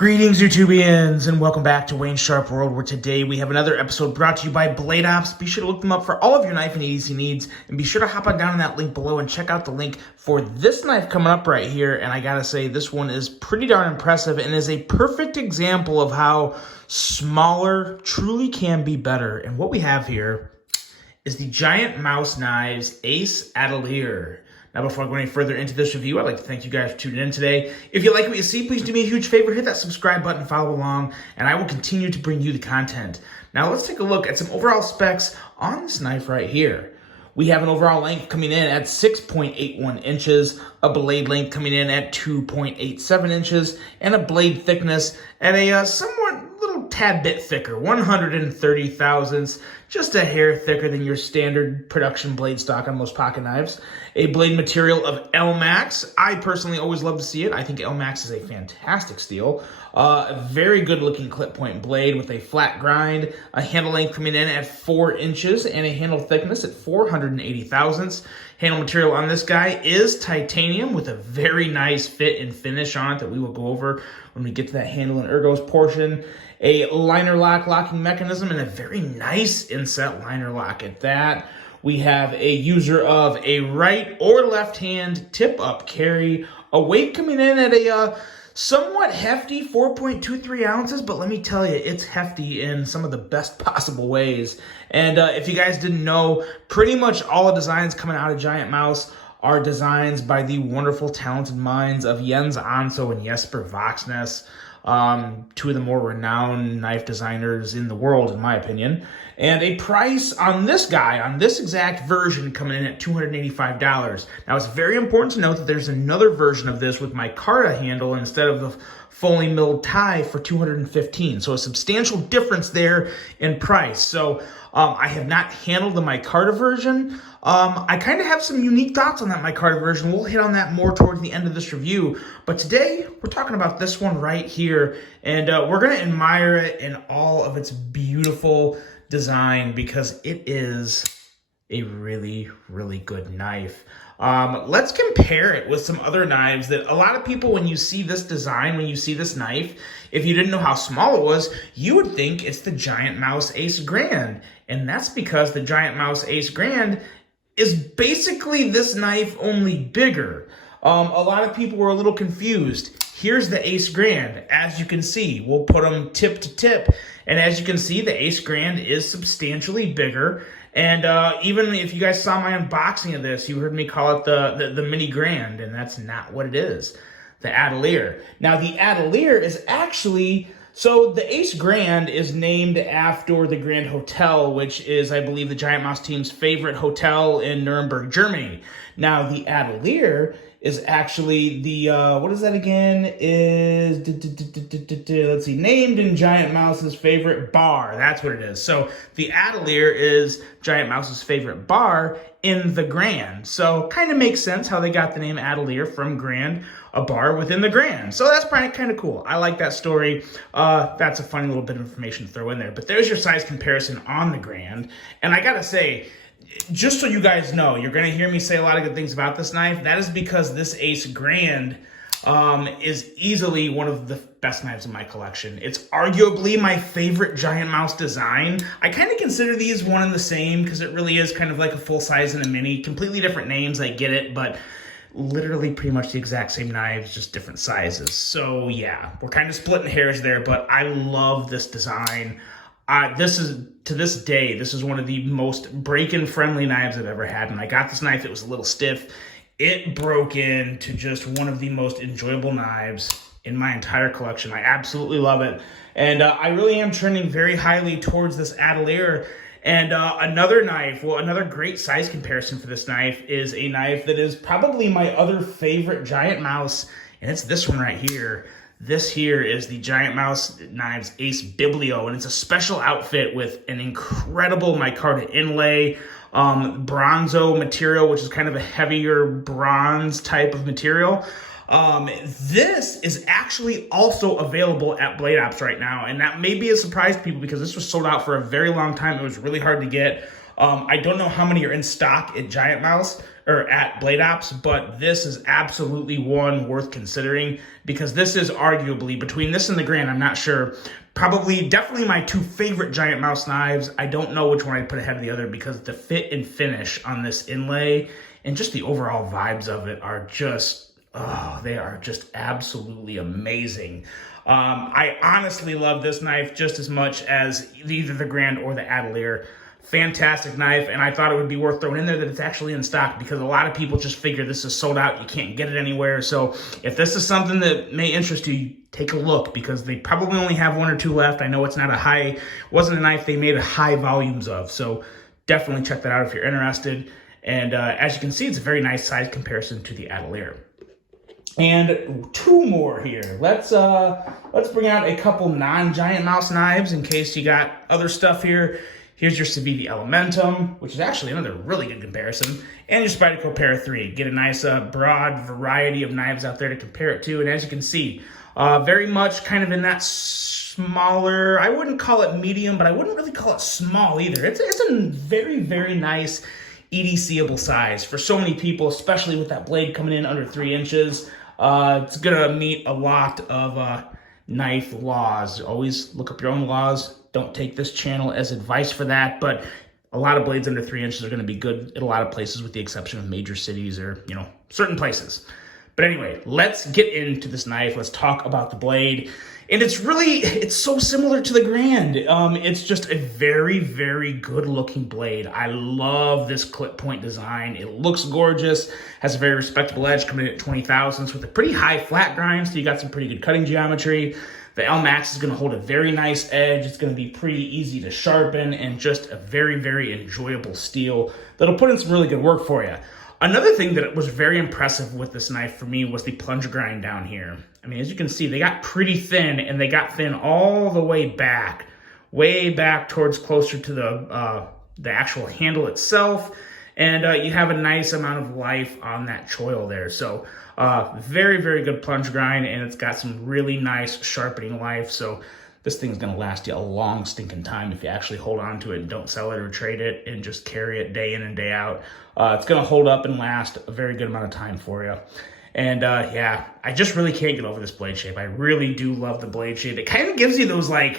Greetings, YouTubians, and welcome back to Wayne Sharp World, where today we have another episode brought to you by Blade Ops. Be sure to look them up for all of your knife and EDC needs, and be sure to hop on down in that link below and check out the link for this knife coming up right here. And I gotta say, this one is pretty darn impressive and is a perfect example of how smaller truly can be better. And what we have here is the Giant Mouse Knives Ace Atelier. Now, before I go any further into this review, I'd like to thank you guys for tuning in today. If you like what you see, please do me a huge favor, hit that subscribe button, follow along, and I will continue to bring you the content. Now, let's take a look at some overall specs on this knife right here. We have an overall length coming in at 6.81 inches, a blade length coming in at 2.87 inches, and a blade thickness at a somewhat little tad bit thicker, 130 thousandths, just a hair thicker than your standard production blade stock on most pocket knives. A blade material of LMAX. I personally always love to see it. I think LMAX is a fantastic steel. A very good looking clip point blade with a flat grind, a handle length coming in at 4 inches, and a handle thickness at 480 thousandths. Handle material on this guy is titanium with a very nice fit and finish on it that we will go over when we get to that handle and ergos portion. A liner lock locking mechanism and a very nice inset liner lock at that. We have a user of a right or left hand tip up carry. A weight coming in at a somewhat hefty 4.23 ounces, but let me tell you, it's hefty in some of the best possible ways. And if you guys didn't know, pretty much all the designs coming out of Giant Mouse are designs by the wonderful, talented minds of Jens Anso and Jesper Voxness. Two of the more renowned knife designers in the world, in my opinion. And a price on this guy, on this exact version, coming in at $285. Now, it's very important to note that there's another version of this with micarta handle instead of the fully milled tie for $215. So a substantial difference there in price. So I have not handled the micarta version. I kind of have some unique thoughts on that micarta version. We'll hit on that more towards the end of this review. But today, we're talking about this one right here. And we're going to admire it in all of its beautiful design because it is a really, really good knife. Let's compare it with some other knives that a lot of people, when you see this design, when you see this knife, if you didn't know how small it was, you would think it's the Giant Mouse Ace Grand. And that's because the Giant Mouse Ace Grand is basically this knife, only bigger. A lot of people were a little confused. Here's the Ace Grand. As you can see, we'll put them tip to tip. And as you can see, the Ace Grand is substantially bigger. And even if you guys saw my unboxing of this, you heard me call it the Mini Grand, and that's not what it is. The Atelier. Now, the Atelier is actually... So the Ace Grand is named after the Grand Hotel, which is, I believe, the Giant Mouse team's favorite hotel in Nuremberg, Germany. Now, the Atelier is actually the, what is that again? Let's see, named in Giant Mouse's favorite bar. That's what it is. So the Atelier is Giant Mouse's favorite bar in the Grand. So kind of makes sense how they got the name Atelier from Grand, a bar within the Grand. So that's probably kind of cool. I like that story. That's a funny little bit of information to throw in there. But there's your size comparison on the Grand. And I gotta say, just so you guys know, you're going to hear me say a lot of good things about this knife. That is because this Ace Grand is easily one of the best knives in my collection. It's arguably my favorite Giant Mouse design. I kind of consider these one and the same because it really is kind of like a full size and a mini. Completely different names, I get it, but literally pretty much the exact same knives, just different sizes. So yeah, we're kind of splitting hairs there, but I love this design. To this day, this is one of the most break-in friendly knives I've ever had. When I got this knife, it was a little stiff. It broke into just one of the most enjoyable knives in my entire collection. I absolutely love it. And I really am trending very highly towards this Atelier. And another knife, well, another great size comparison for this knife is a knife that is probably my other favorite Giant Mouse, and it's this one right here. This here is the Giant Mouse Knives Ace Biblio, and it's a special outfit with an incredible micarta inlay, bronzo material, which is kind of a heavier bronze type of material. This is actually also available at Blade Ops right now, and that may be a surprise to people because this was sold out for a very long time. It was really hard to get. I don't know how many are in stock at Giant Mouse, or at Blade Ops, but this is absolutely one worth considering because this is arguably, between this and the Grand, I'm not sure, definitely my two favorite giant mouse knives. I don't know which one I'd put ahead of the other because the fit and finish on this inlay and just the overall vibes of it are just, oh, they are just absolutely amazing. I honestly love this knife just as much as either the Grand or the Atelier. Fantastic knife, and I thought it would be worth throwing in there that it's actually in stock because a lot of people just figure this is sold out, you can't get it anywhere. So if this is something that may interest you, take a look because they probably only have one or two left. I know it's not wasn't a knife they made high volumes of, so definitely check that out if you're interested. And as you can see, it's a very nice size comparison to the Atelier. And two more here. Let's bring out a couple non-giant mouse knives in case you got other stuff here. Here's your Civivi Elementum, which is actually another really good comparison, and your Spyderco Para 3. Get a nice broad variety of knives out there to compare it to, and as you can see, very much kind of in that smaller, I wouldn't call it medium, but I wouldn't really call it small either. It's a very, very nice EDC-able size for so many people, especially with that blade coming in under 3 inches. It's gonna meet a lot of knife laws. Always look up your own laws. Don't take this channel as advice for that, but a lot of blades under 3 inches are gonna be good in a lot of places with the exception of major cities or, certain places. But anyway, let's get into this knife. Let's talk about the blade. And it's so similar to the Grand. It's just a very, very good looking blade. I love this clip point design. It looks gorgeous, has a very respectable edge coming in at 20 thousandths with a pretty high flat grind, so you got some pretty good cutting geometry. The L-Max is gonna hold a very nice edge. It's gonna be pretty easy to sharpen and just a very, very enjoyable steel that'll put in some really good work for you. Another thing that was very impressive with this knife for me was the plunge grind down here. I mean, as you can see, they got pretty thin, and they got thin all the way back towards closer to the actual handle itself. And you have a nice amount of life on that choil there. So very, very good plunge grind, and it's got some really nice sharpening life. So this thing's gonna last you a long stinking time if you actually hold on to it and don't sell it or trade it and just carry it day in and day out. It's gonna hold up and last a very good amount of time for you. And yeah, I just really can't get over this blade shape. I really do love the blade shape. It kind of gives you those like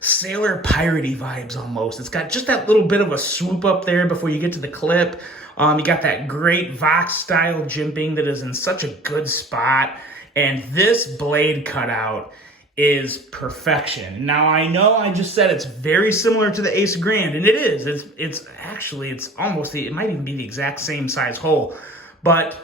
sailor piratey vibes almost. It's got just that little bit of a swoop up there before you get to the clip. You got that great Vox style jimping that is in such a good spot. And this blade cutout is perfection. Now I know I just said it's very similar to the Ace Grand, and it is. It's actually, it might even be the exact same size hole, but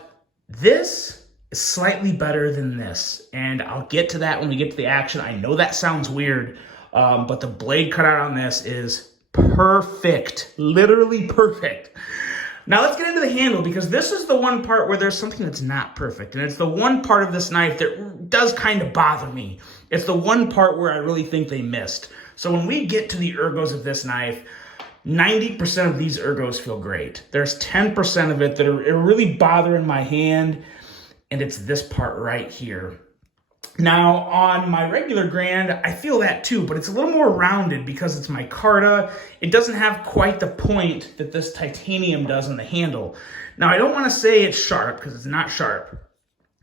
this is slightly better than this, and I'll get to that when we get to the action. I know that sounds weird, but the blade cutout on this is perfect, literally perfect. Now let's get into the handle, because this is the one part where there's something that's not perfect, and it's the one part of this knife that does kind of bother me. It's the one part where I really think they missed. So when we get to the ergos of this knife, 90% of these ergos feel great. There's 10% of it that are really bothering my hand, and it's this part right here. Now, on my regular Grand, I feel that too, but it's a little more rounded because it's micarta. It doesn't have quite the point that this titanium does on the handle. Now, I don't want to say it's sharp because it's not sharp.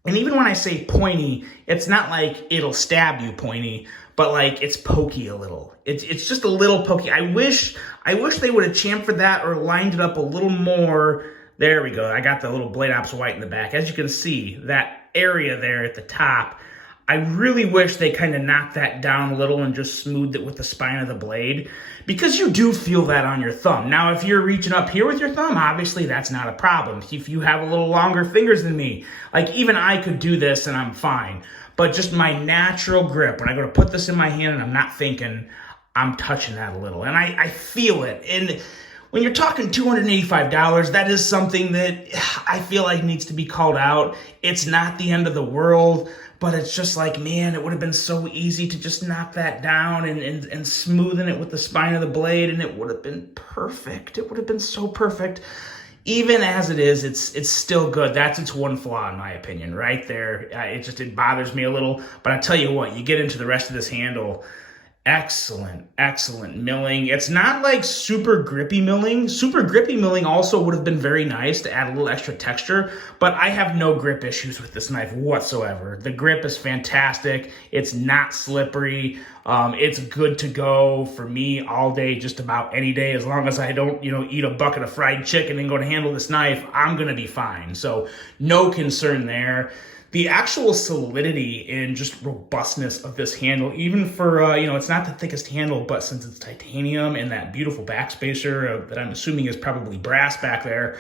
And even when I say pointy, it's not like it'll stab you pointy, but like it's pokey a little. It's just a little pokey. I wish they would have chamfered that or lined it up a little more. There we go. I got the little Blade Ops white in the back. As you can see, that area there at the top, I really wish they kind of knocked that down a little and just smoothed it with the spine of the blade, because you do feel that on your thumb. Now, if you're reaching up here with your thumb, obviously that's not a problem. If you have a little longer fingers than me, like even I could do this and I'm fine. But just my natural grip, when I go to put this in my hand and I'm not thinking, I'm touching that a little. And I feel it. And when you're talking $285, that is something that I feel like needs to be called out. It's not the end of the world. But it's just like, man, it would have been so easy to just knock that down and smoothen it with the spine of the blade, and it would have been perfect. It would have been so perfect. Even as it is, it's still good. That's its one flaw, in my opinion, right there. It bothers me a little. But I tell you what, you get into the rest of this handle, Excellent, excellent milling. It's not like super grippy milling. Super grippy milling also would have been very nice to add a little extra texture, but I have no grip issues with this knife whatsoever. The grip is fantastic. It's not slippery. It's good to go for me all day, just about any day. As long as I don't, eat a bucket of fried chicken and go to handle this knife, I'm going to be fine. So no concern there. The actual solidity and just robustness of this handle, even for, it's not the thickest handle, but since it's titanium and that beautiful backspacer that I'm assuming is probably brass back there,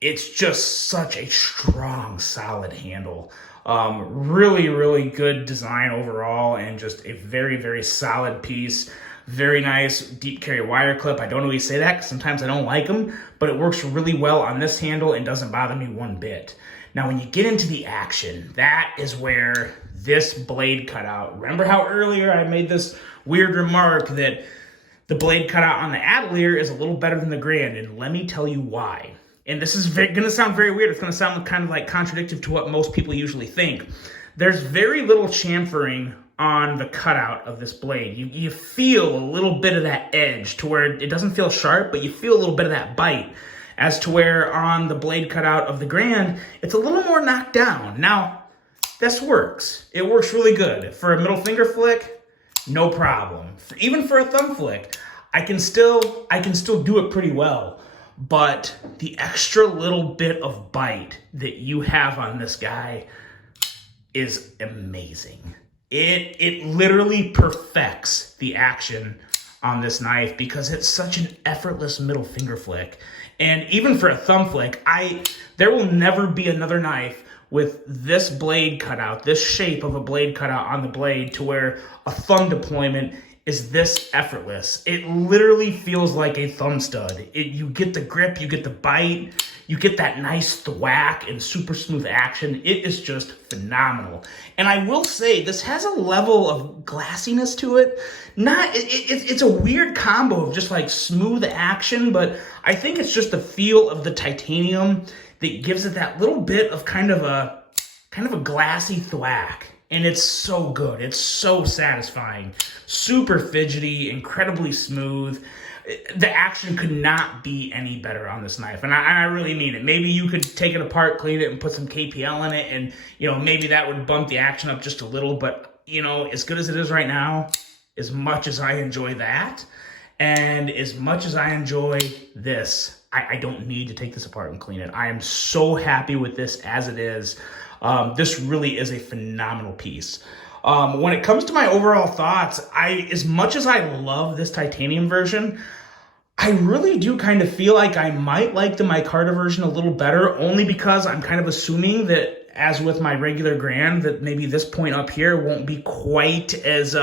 it's just such a strong, solid handle. Really, really good design overall, and just a very, very solid piece. Very nice deep carry wire clip. I don't always say that because sometimes I don't like them, but it works really well on this handle and doesn't bother me one bit. Now, when you get into the action, that is where this blade cutout, remember how earlier I made this weird remark that the blade cutout on the Atelier is a little better than the Grand, and let me tell you why. And this is going to sound very weird. It's going to sound kind of like contradictory to what most people usually think. There's very little chamfering on the cutout of this blade. You feel a little bit of that edge to where it doesn't feel sharp, but you feel a little bit of that bite. As to where on the blade cutout of the Grand, it's a little more knocked down. Now, this works. It works really good. For a middle finger flick, no problem. Even for a thumb flick, I can still do it pretty well. But the extra little bit of bite that you have on this guy is amazing. It literally perfects the action on this knife because it's such an effortless middle finger flick. And even for a thumb flick, there will never be another knife with this blade cutout, this shape of a blade cutout on the blade to where a thumb deployment is this effortless. It literally feels like a thumb stud. You get the grip, you get the bite, you get that nice thwack and super smooth action. It is just phenomenal. And I will say, this has a level of glassiness to it. It's a weird combo of just like smooth action, but I think it's just the feel of the titanium that gives it that little bit of kind of a glassy thwack. And it's so good. It's so satisfying. Super fidgety, incredibly smooth. The action could not be any better on this knife. And I really mean it. Maybe you could take it apart, clean it, and put some KPL in it. And, maybe that would bump the action up just a little. But, as good as it is right now, as much as I enjoy that, and as much as I enjoy this, I don't need to take this apart and clean it. I am so happy with this as it is. This really is a phenomenal piece. When it comes to my overall thoughts, as much as I love this titanium version, I really do kind of feel like I might like the micarta version a little better, only because I'm kind of assuming that, as with my regular Grand, that maybe this point up here won't be quite as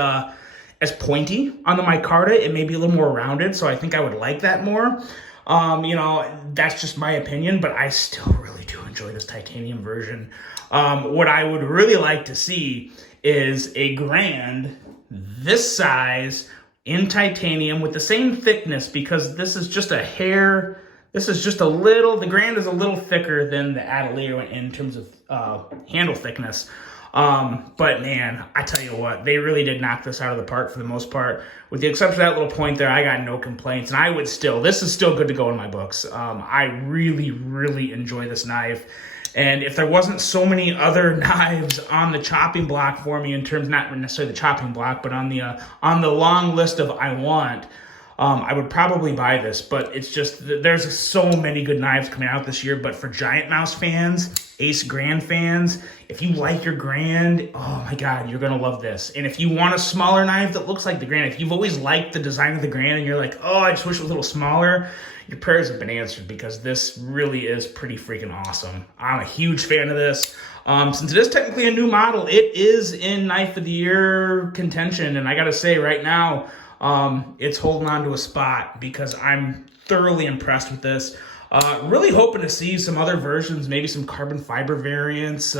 pointy on the micarta. It may be a little more rounded, so I think I would like that more. That's just my opinion, but I still really do enjoy this titanium version. What I would really like to see is a Grand this size in titanium with the same thickness, because this is just a hair, the Grand is a little thicker than the Atelier in terms of handle thickness. But man, I tell you what, they really did knock this out of the park for the most part. With the exception of that little point there, I got no complaints, and this is still good to go in my books. I really, really enjoy this knife. And if there wasn't so many other knives on the chopping block for me, in terms, not necessarily the chopping block, but on the long list of I want, I would probably buy this. But it's just, there's so many good knives coming out this year. But for Giant Mouse fans, Ace Grand fans, if you like your Grand, oh my God, you're gonna love this. And if you want a smaller knife that looks like the Grand, if you've always liked the design of the Grand and you're like, oh, I just wish it was a little smaller, your prayers have been answered, because this really is pretty freaking awesome. I'm a huge fan of this. Since it is technically a new model, it is in Knife of the Year contention, and I gotta say right now, it's holding on to a spot because I'm thoroughly impressed with this. Really hoping to see some other versions, maybe some carbon fiber variants,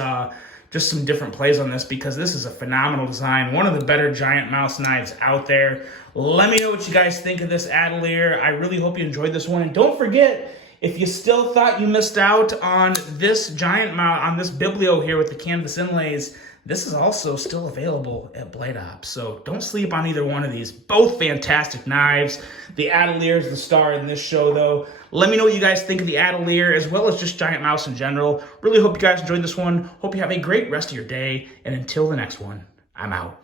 just some different plays on this, because this is a phenomenal design. One of the better Giant Mouse knives out there. Let me know what you guys think of this Atelier. I really hope you enjoyed this one. And don't forget, if you still thought you missed out on this Giant Mouse, on this Biblio here with the canvas inlays, This is also still available at Blade Ops, so don't sleep on either one of these. Both fantastic knives. The Atelier is the star in this show, though. Let me know what you guys think of the Atelier, as well as just Giant Mouse in general. Really hope you guys enjoyed this one. Hope you have a great rest of your day, and until the next one, I'm out.